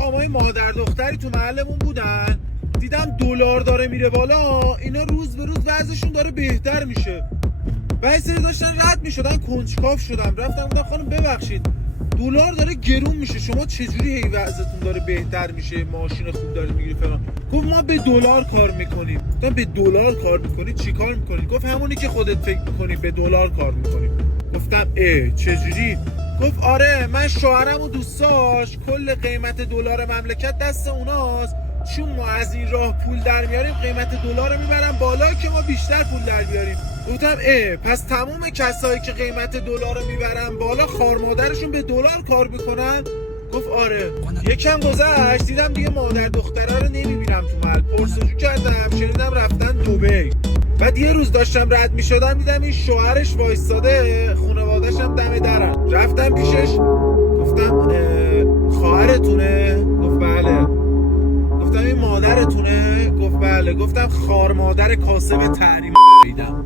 آقای مادر دختری تو محلمون بودن، دیدم دلار داره میره بالا، اینا روز به روز وضعشون داره بهتر میشه. و این سری داشتن رد میشدن، کنجکاو شدم، رفتم گفتم خانم ببخشید دلار داره گرون میشه، شما چجوری هی وضعتون داره بهتر میشه، ماشین خوب داره میگیری فلان؟ گفت ما به دلار کار میکنیم. گفتم به دلار کار میکنید؟ چی کار میکنید؟ گفت همونی که خودت فکر میکنی، به دلار کار میکنیم. گفتم چجوری؟ گفت آره من شوهرم و دوستاش کل قیمت دلار مملکت دست اوناست، چون ما از این راه پول در میاریم قیمت دلار رو میبرن بالا که ما بیشتر پول در بیاریم. گفتم پس تمام کسایی که قیمت دلار رو میبرن بالا خار مادرشون به دلار کار میکنن؟ گفت آره. یکم گذشت دیدم دیگه مادر دختره رو نمیبینم تو محل، پرسجو کردم شنیدم رفتن دبی. بعد یه روز داشتم رد میشدم دیدم این شوهرش وایستاده، خانواده‌اش هم دم درن. رفتم پیشش گفتم خواهرتونه؟ گفت بله. گفتم این مادرتونه؟ گفت بله. گفتم خار مادر کاسب تحریم دیدم.